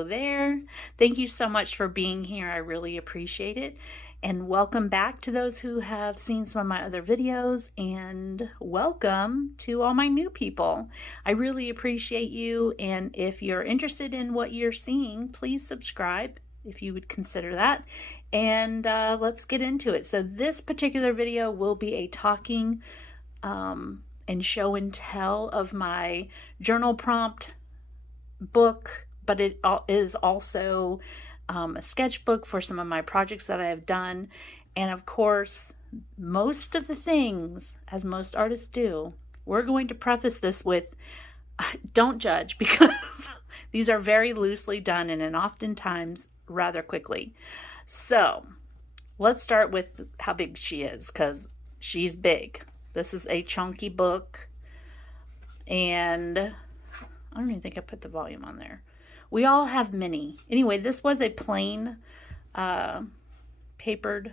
hello there. Thank you so much for being here. I really appreciate it. And welcome back to those who have seen some of my other videos, and welcome to all my new people. I really appreciate you, and if you're interested in what you're seeing, please subscribe if you would consider that. And let's get into it. So this particular video will be a talking and show and tell of my journal prompt book, but it is also a sketchbook for some of my projects that I have done. And of course, most of the things, as most artists do, we're going to preface this with don't judge, because these are very loosely done and oftentimes rather quickly. So let's start with how big she is, because she's big. This is a chunky book, and I don't even think I put the volume on there. We all have many. Anyway, this was a plain papered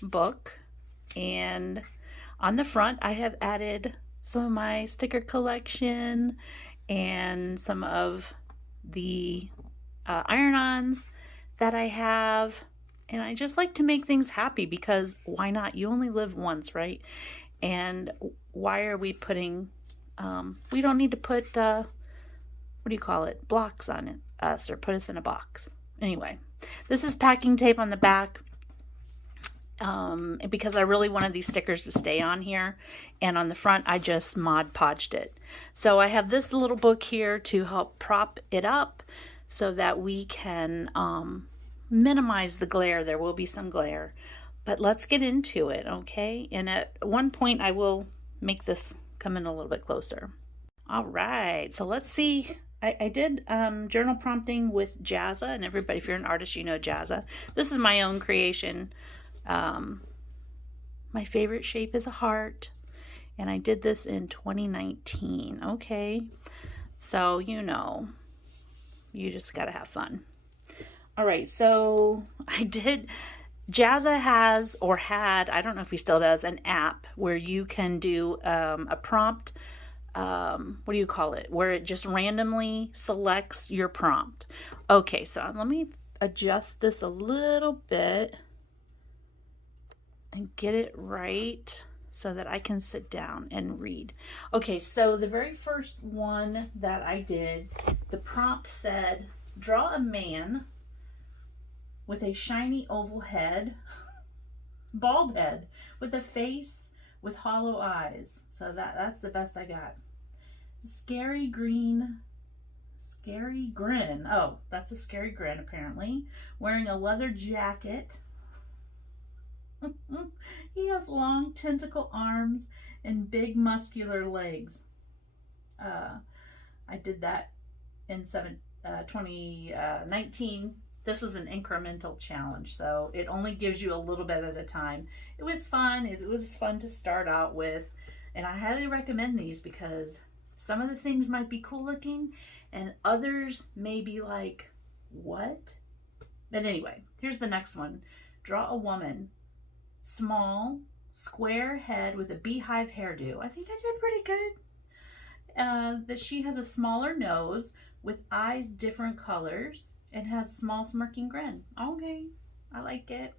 book, and on the front I have added some of my sticker collection and some of the iron-ons that I have. And I just like to make things happy, because why not? You only live once, right? And why are we putting we don't need to put what do you call it, blocks on it, or put us in a box. Anyway, this is packing tape on the back, because I really wanted these stickers to stay on here, and on the front I just Mod Podged it. So I have this little book here to help prop it up so that we can minimize the glare. There will be some glare, but let's get into it, okay? And at one point I will make this come in a little bit closer. All right, so let's see. I did journal prompting with Jazza, and everybody, if you're an artist, you know Jazza. This is my own creation. My favorite shape is a heart, and I did this in 2019. Okay, so you know, you just gotta have fun. All right, so I did. Jazza has, or had, I don't know if he still does, an app where you can do a prompt. What do you call it? Where it just randomly selects your prompt. Okay, so let me adjust this a little bit and get it right so that I can sit down and read. Okay, so the very first one that I did, the prompt said, draw a man with a shiny oval head, bald head, with a face with hollow eyes. So that's the best I got. Scary grin. Oh, that's a scary grin apparently. Wearing a leather jacket. He has long tentacle arms and big muscular legs. I did that in 2019. This was an incremental challenge, so it only gives you a little bit at a time. It was fun. It was fun to start out with, and I highly recommend these, because some of the things might be cool looking and others may be like, what? But anyway, here's the next one. Draw a woman. Small, square head with a beehive hairdo. I think I did pretty good. That she has a smaller nose with eyes different colors and has small smirking grin. Okay, I like it.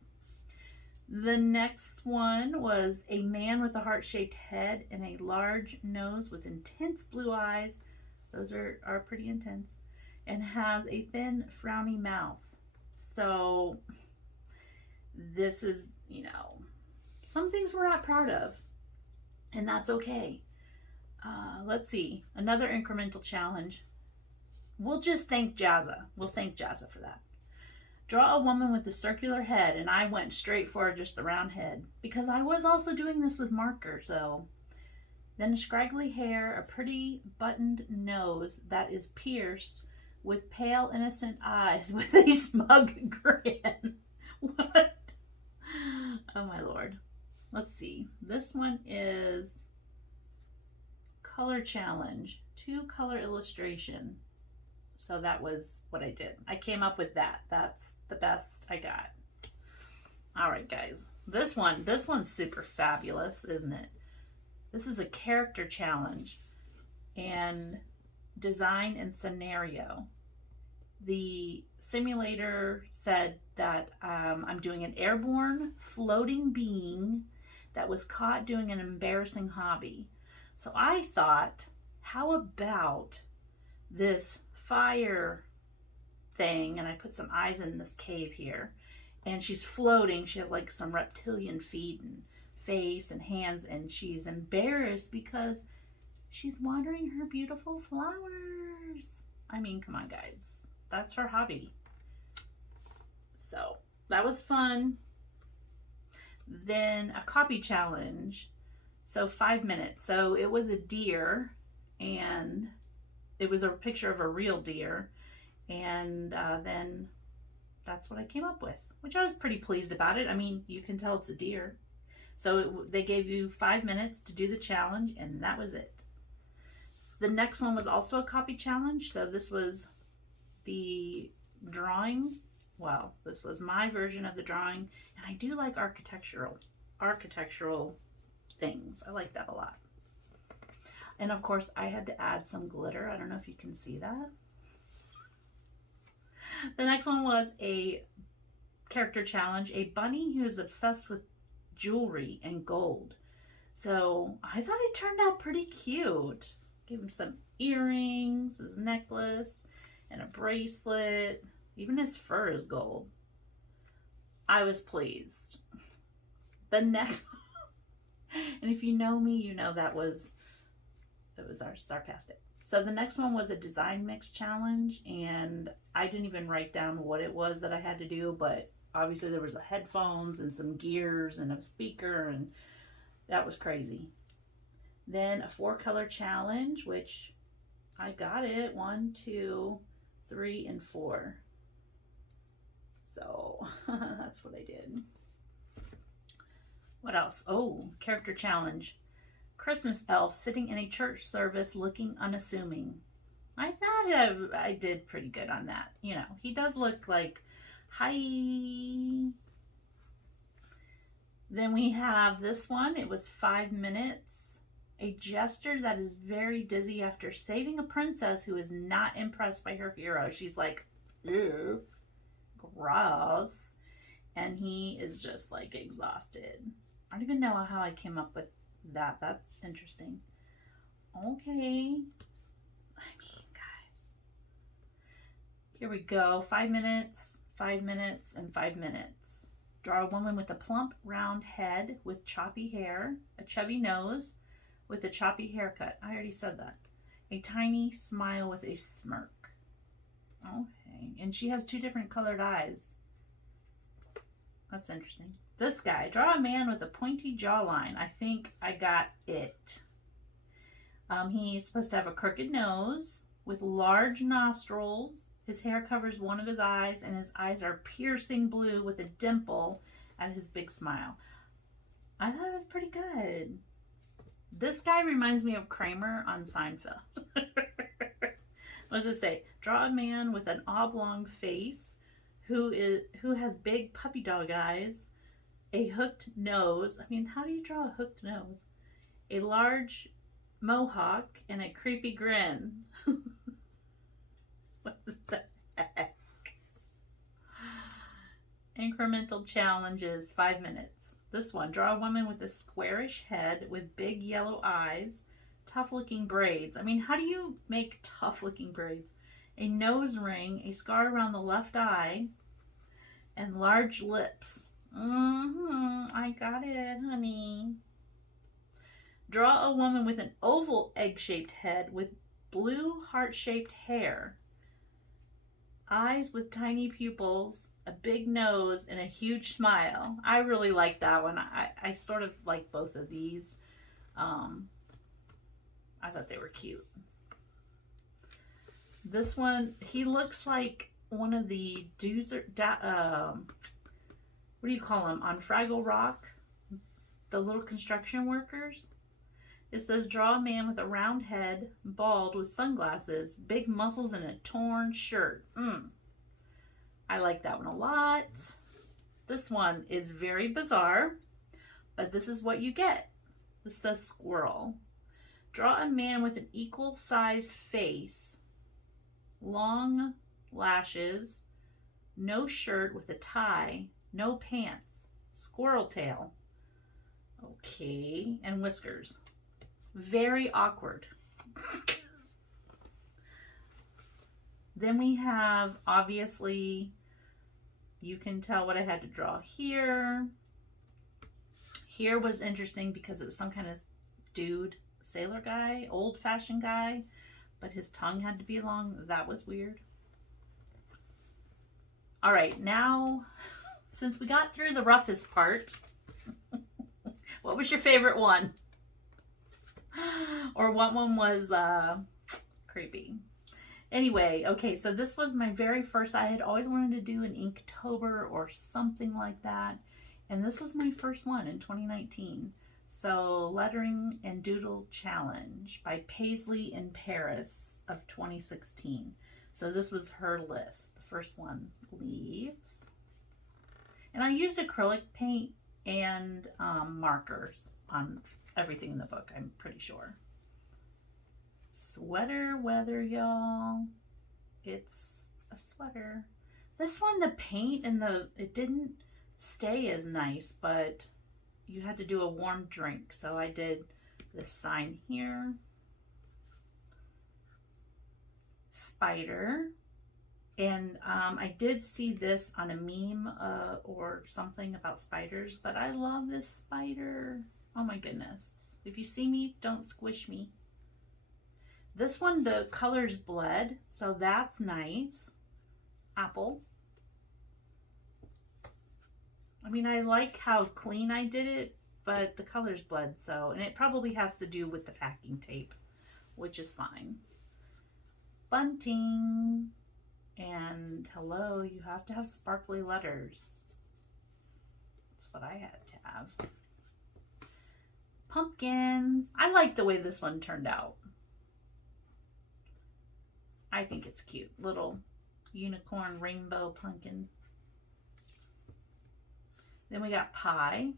The next one was a man with a heart-shaped head and a large nose with intense blue eyes. Those are pretty intense. And has a thin, frowny mouth. So this is, you know, some things we're not proud of, and that's okay. Let's see, another incremental challenge. We'll just thank Jazza. We'll thank Jazza for that. Draw a woman with a circular head, and I went straight for just the round head, because I was also doing this with marker. So then scraggly hair, a pretty buttoned nose that is pierced with pale innocent eyes with a smug grin. What? Oh my lord. Let's see. This one is color challenge, 2-color illustration. So that was what I did. I came up with that. That's the best I got. All right, guys. This one's super fabulous, isn't it? This is a character challenge and design and scenario. the simulator said that I'm doing an airborne floating being that was caught doing an embarrassing hobby. So I thought, how about this fire thing? And I put some eyes in this cave here, and she's floating. She has like some reptilian feet and face and hands, and she's embarrassed because she's watering her beautiful flowers. I mean, come on, guys. That's her hobby. So that was fun. Then a copy challenge. So 5 minutes. So it was a deer, and it was a picture of a real deer. And then that's what I came up with, which I was pretty pleased about it. I mean, you can tell it's a deer. So they gave you 5 minutes to do the challenge, and that was it. The next one was also a copy challenge. So this was the drawing. Well, this was my version of the drawing, and I do like architectural things. I like that a lot. And of course, I had to add some glitter. I don't know if you can see that. The next one was a character challenge, a bunny who is obsessed with jewelry and gold. So I thought it turned out pretty cute. Gave him some earrings, his necklace, and a bracelet. Even his fur is gold. I was pleased. The next, and if you know me, you know it was our sarcastic. So the next one was a design mix challenge, and I didn't even write down what it was that I had to do, but obviously there was a headphones and some gears and a speaker, and that was crazy. Then a 4-color challenge, which I got it. 1, 2, 3, and 4. So that's what I did. What else? Oh, character challenge. Christmas elf sitting in a church service looking unassuming. I thought I did pretty good on that. You know, he does look like, hi. Then we have this one. It was 5 minutes. A jester that is very dizzy after saving a princess who is not impressed by her hero. She's like, ew, gross. And he is just like exhausted. I don't even know how I came up with that. That's interesting. Okay. I mean, guys. Here we go. 5 minutes, 5 minutes, and 5 minutes. Draw a woman with a plump, round head with choppy hair, a chubby nose with a choppy haircut. I already said that. A tiny smile with a smirk. Okay. And she has 2 different colored eyes. That's interesting. This guy, draw a man with a pointy jawline. I think I got it. He's supposed to have a crooked nose with large nostrils. His hair covers one of his eyes, and his eyes are piercing blue with a dimple at his big smile. I thought it was pretty good. This guy reminds me of Kramer on Seinfeld. What does it say? Draw a man with an oblong face who has big puppy dog eyes, a hooked nose. I mean, how do you draw a hooked nose? A large mohawk and a creepy grin. What the heck? Incremental challenges, 5 minutes. This one, draw a woman with a squarish head with big yellow eyes, tough looking braids. I mean, how do you make tough looking braids? A nose ring, a scar around the left eye, and large lips. I got it, honey. Draw a woman with an oval egg-shaped head with blue heart-shaped hair, eyes with tiny pupils, a big nose, and a huge smile. I really like that one. I sort of like both of these. I thought they were cute. This one, he looks like one of the what do you call them on Fraggle Rock? The little construction workers. It says, draw a man with a round head, bald with sunglasses, big muscles, and a torn shirt. I like that one a lot. This one is very bizarre, but this is what you get. This says squirrel. Draw a man with an equal size face, long lashes, no shirt with a tie, no pants, squirrel tail. Okay, and whiskers. Very awkward. Then we have, obviously, you can tell what I had to draw here. Here was interesting because it was some kind of dude, sailor guy, old-fashioned guy, but his tongue had to be long. That was weird. All right, now, since we got through the roughest part, what was your favorite one? Or what one was creepy? Anyway, okay, so this was my very first. I had always wanted to do an Inktober or something like that. And this was my first one in 2019. So, Lettering and Doodle Challenge by Paisley in Paris of 2016. So this was her list. The first one, leaves. And I used acrylic paint and markers on everything in the book, I'm pretty sure. Sweater weather, y'all. It's a sweater. This one, the paint and it didn't stay as nice, but you had to do a warm drink. So I did this sign here. Spider. And I did see this on a meme or something about spiders, but I love this spider. Oh my goodness. If you see me, don't squish me. This one, the colors bled, so that's nice. Apple. I mean, I like how clean I did it, but the colors bled, so, and it probably has to do with the packing tape, which is fine. Bunting. And hello, you have to have sparkly letters. That's what I had to have. Pumpkins. I like the way this one turned out. I think it's cute. Little unicorn rainbow pumpkin. Then we got pie.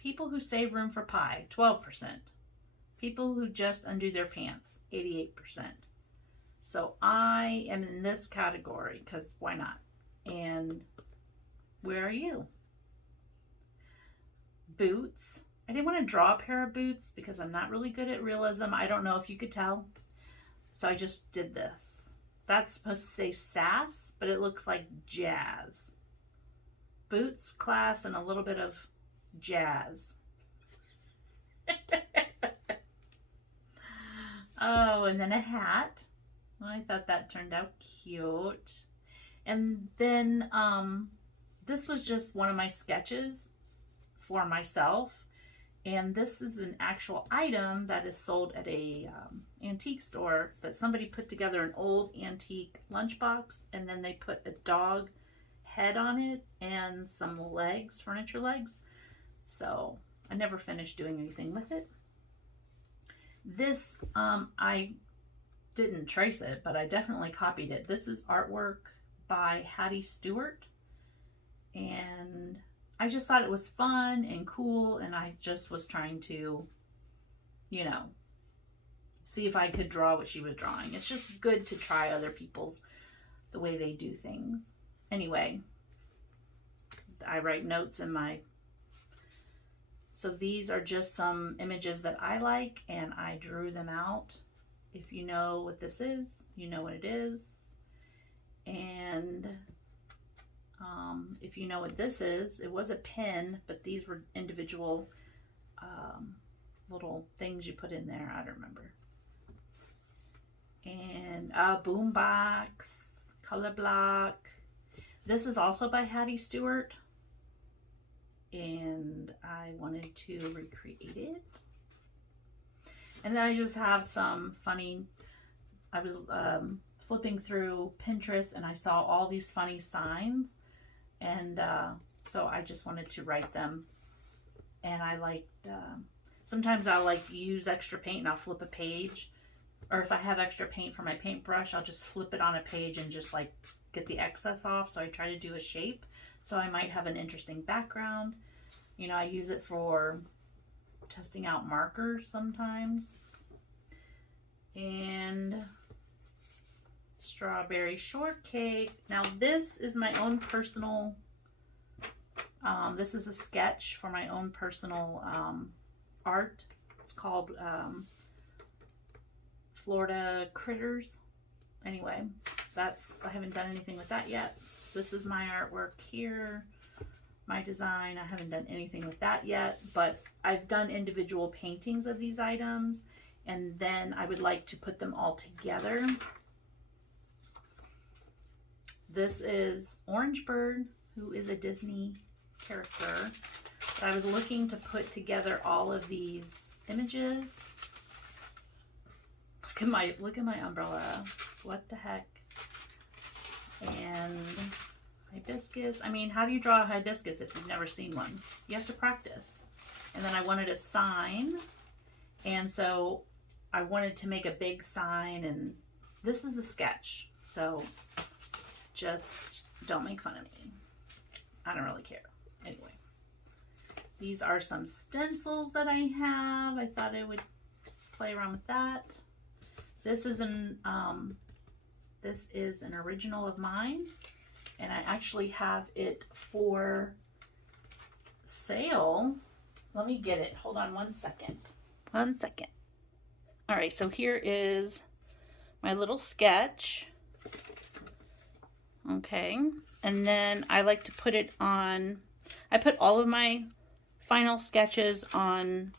People who save room for pie, 12%. People who just undo their pants, 88%. So I am in this category because why not? And where are you? Boots. I didn't want to draw a pair of boots because I'm not really good at realism. I don't know if you could tell. So I just did this. That's supposed to say sass, but it looks like jazz. Boots, class, and a little bit of jazz. Oh, and then a hat. I thought that turned out cute. And then this was just one of my sketches for myself. And this is an actual item that is sold at a antique store that somebody put together an old antique lunchbox, and then they put a dog head on it and some legs, furniture legs. So I never finished doing anything with it. This, I didn't trace it, but I definitely copied it. This is artwork by Hattie Stewart, and I just thought it was fun and cool, and I just was trying to, you know, see if I could draw what she was drawing. It's just good to try other people's, the way they do things. Anyway, I write notes in my, so these are just some images that I like, and I drew them out. If you know what this is, you know what it is. And if you know what this is, it was a pin, but these were individual little things you put in there. I don't remember. And a boom box, color block. This is also by Hattie Stewart, and I wanted to recreate it. And then I just have some funny, I was flipping through Pinterest and I saw all these funny signs, and so I just wanted to write them. And I liked, sometimes I'll like use extra paint and I'll flip a page, or if I have extra paint for my paintbrush, I'll just flip it on a page and just like get the excess off. So I try to do a shape, so I might have an interesting background. You know, I use it for testing out markers sometimes. And strawberry shortcake. Now this is my own personal, this is a sketch for my own personal art. It's called Florida Critters. Anyway, I haven't done anything with that yet. This is my artwork here, my design. I haven't done anything with that yet, but I've done individual paintings of these items, and then I would like to put them all together. This is Orange Bird, who is a Disney character. But I was looking to put together all of these images. Look at my umbrella. What the heck? And hibiscus. I mean, how do you draw a hibiscus if you've never seen one? You have to practice. And then I wanted a sign, and so I wanted to make a big sign, and this is a sketch, so just don't make fun of me. I don't really care. Anyway, these are some stencils that I have. I thought I would play around with that. This is an original of mine, and I actually have it for sale. Let me get it. Hold on one second. One second. All right, so here is my little sketch. Okay, and then I like to put it on, I put all of my final sketches on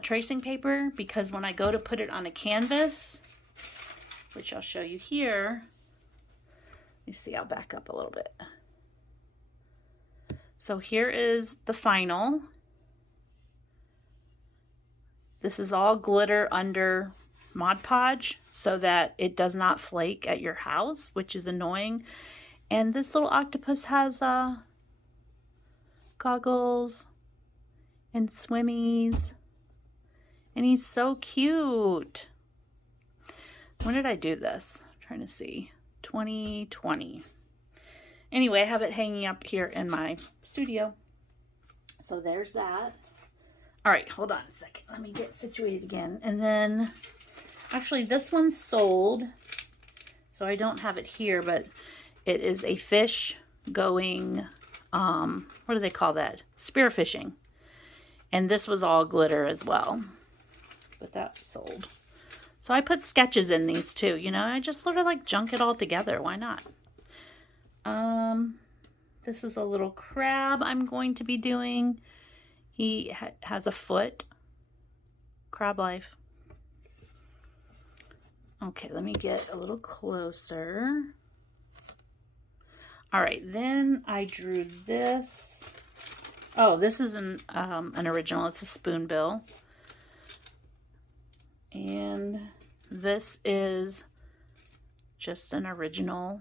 tracing paper, because when I go to put it on a canvas, which I'll show you here, you see, I'll back up a little bit. So here is the final. This is all glitter under Mod Podge so that it does not flake at your house, which is annoying. And this little octopus has goggles and swimmies, and he's so cute. When did I do this? I'm trying to see. 2020. Anyway, I have it hanging up here in my studio. So there's that. All right, hold on a second. Let me get situated again. And then, actually, this one's sold, so I don't have it here, but it is a fish going, what do they call that? Spearfishing. And this was all glitter as well, but that sold. So I put sketches in these too, you know, I just sort of like junk it all together. Why not? This is a little crab I'm going to be doing. He has a foot. Crab life. Okay, let me get a little closer. All right, then I drew this. Oh, this is an original. It's a spoonbill. And this is just an original,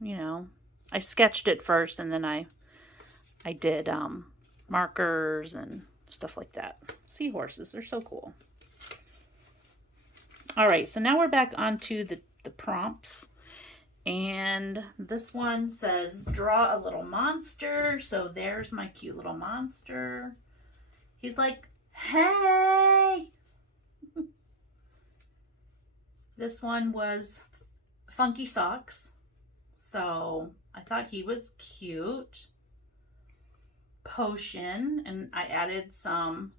you know. I sketched it first, and then I did markers and stuff like that. Seahorses, they're so cool. All right, so now we're back onto the prompts. And this one says, draw a little monster. So there's my cute little monster. He's like, hey! This one was Funky Socks. So I thought he was cute. Potion, and I added some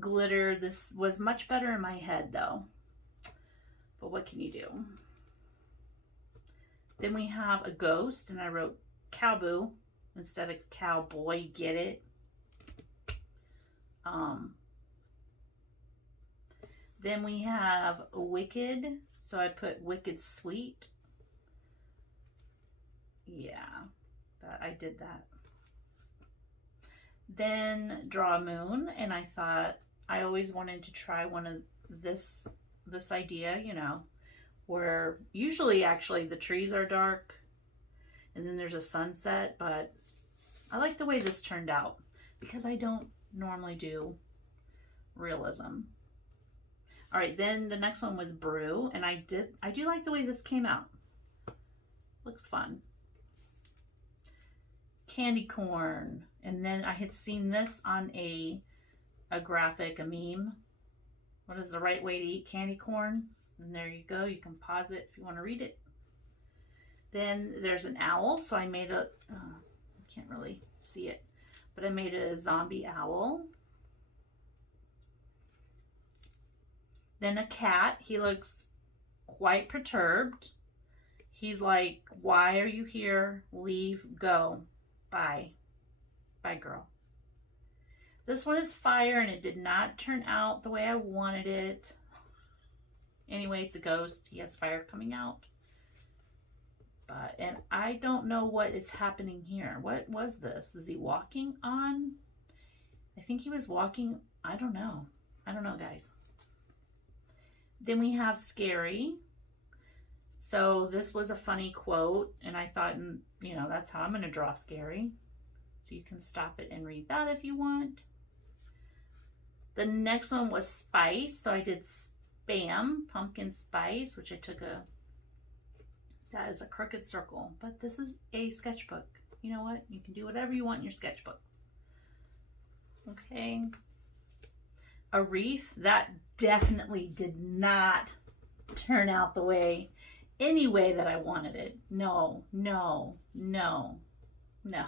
glitter. This was much better in my head though. But what can you do? Then we have a ghost, and I wrote cowboo instead of cowboy. Get it? Then we have wicked, so I put wicked sweet. Yeah, I did that. Then draw a moon, and I thought I always wanted to try one of this idea, you know, where usually actually the trees are dark and then there's a sunset, but I like the way this turned out because I don't normally do realism. All right, then the next one was brew, and I do like the way this came out. Looks fun. Candy corn, and then I had seen this on a graphic, a meme. What is the right way to eat candy corn? And there you go. You can pause it if you want to read it. Then there's an owl. So I made a, I can't really see it, but I made a zombie owl. Then a cat. He looks quite perturbed. He's like, why are you here? Leave, go, bye. Bye, girl. This one is fire, and it did not turn out the way I wanted it. Anyway, it's a ghost. He has fire coming out. And I don't know what is happening here. What was this? Is he walking on? I think he was walking. I don't know. I don't know, guys. Then we have scary. So this was a funny quote, and I thought, you know, that's how I'm going to draw scary. So you can stop it and read that if you want. The next one was spice. So I did spam, pumpkin spice, which I took that is a crooked circle. But this is a sketchbook. You know what? You can do whatever you want in your sketchbook. Okay. A wreath. That definitely did not turn out the way, any way that I wanted it. No, no, no, no.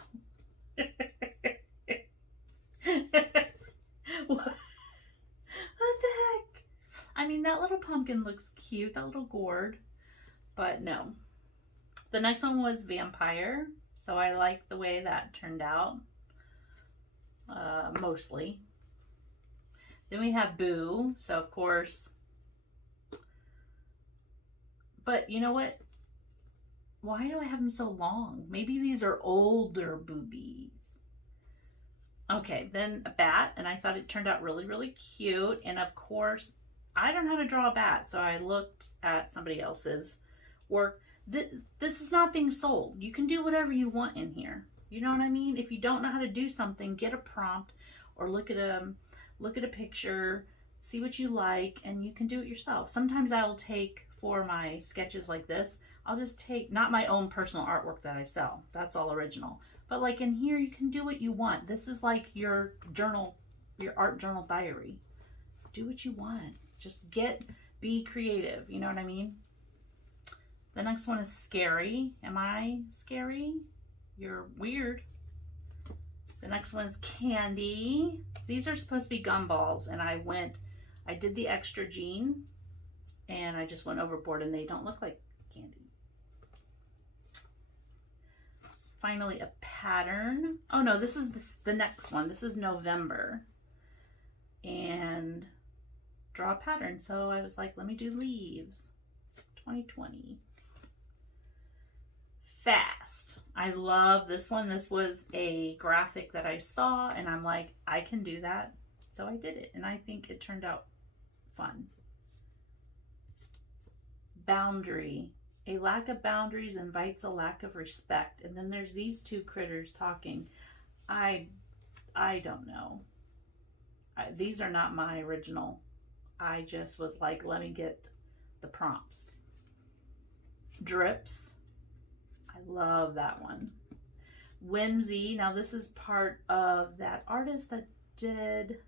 What the heck? I mean, that little pumpkin looks cute, that little gourd, but no. The next one was vampire, so I like the way that turned out, mostly. Then we have boo, so of course, but you know what? Why do I have them so long? Maybe these are older boobies. Okay, then a bat, and I thought it turned out really, really cute. And of course, I don't know how to draw a bat, so I looked at somebody else's work. This is not being sold. You can do whatever you want in here. You know what I mean? If you don't know how to do something, get a prompt or look at a picture, see what you like, and you can do it yourself. Sometimes I will take, for my sketches like this, I'll just take, not my own personal artwork that I sell. That's all original. But like in here, you can do what you want. This is like your journal, your art journal diary. Do what you want. Just be creative. You know what I mean? The next one is scary. Am I scary? You're weird. The next one is candy. These are supposed to be gumballs, and I did the extra gene, and I just went overboard, and they don't look like candy. Finally, a pattern. Oh no, this is the next one. This is November, and draw a pattern. So I was like, let me do leaves. 2020. Fast. I love this one. This was a graphic that I saw, and I'm like, I can do that. So I did it, and I think it turned out fun. Boundary. A lack of boundaries invites a lack of respect. And then there's these two critters talking. I don't know. These are not my original. I just was like, let me get the prompts. Drips. I love that one. Whimsy. Now this is part of that artist that did,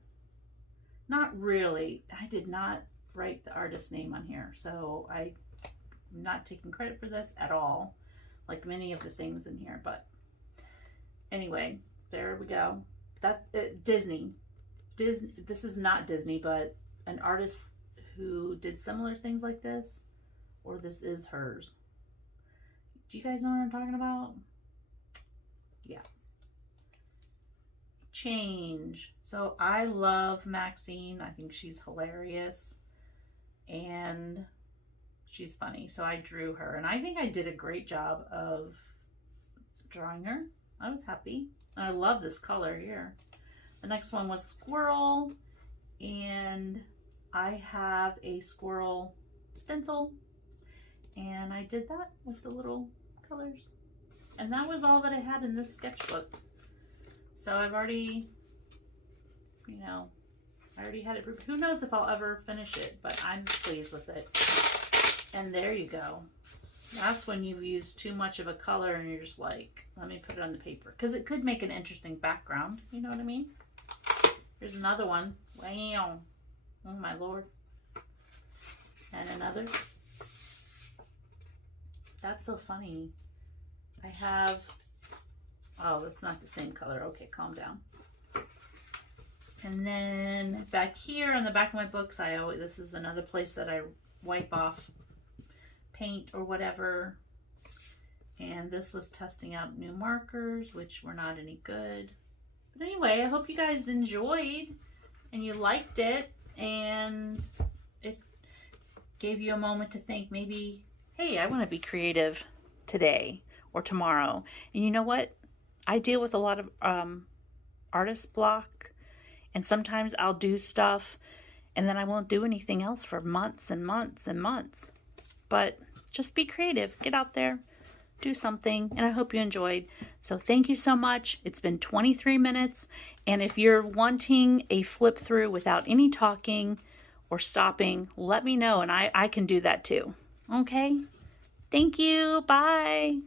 not really, I did not write the artist name on here, so I'm not taking credit for this at all, like many of the things in here. But anyway, there we go. That's Disney. This is not Disney, but an artist who did similar things like this, or this is hers. Do you guys know what I'm talking about? Yeah. Change. So I love Maxine. I think she's hilarious and she's funny. So I drew her, and I think I did a great job of drawing her. I was happy. And I love this color here. The next one was squirrel, and I have a squirrel stencil, and I did that with the little colors. And that was all that I had in this sketchbook. So I've already, you know, I already had it. Who knows if I'll ever finish it, but I'm pleased with it. And there you go. That's when you've used too much of a color and you're just like, let me put it on the paper. Because it could make an interesting background. You know what I mean? Here's another one. Wow. Oh my Lord. And another. That's so funny. I have, oh, that's not the same color. Okay, calm down. And then back here on the back of my books, this is another place that I wipe off paint or whatever. And this was testing out new markers, which were not any good. But anyway, I hope you guys enjoyed and you liked it, and it gave you a moment to think maybe, hey, I want to be creative today or tomorrow. And you know what? I deal with a lot of artist block, and sometimes I'll do stuff and then I won't do anything else for months and months and months. But just be creative. Get out there. Do something, and I hope you enjoyed. So thank you so much. It's been 23 minutes, and if you're wanting a flip through without any talking or stopping, let me know, and I can do that too. Okay? Thank you. Bye.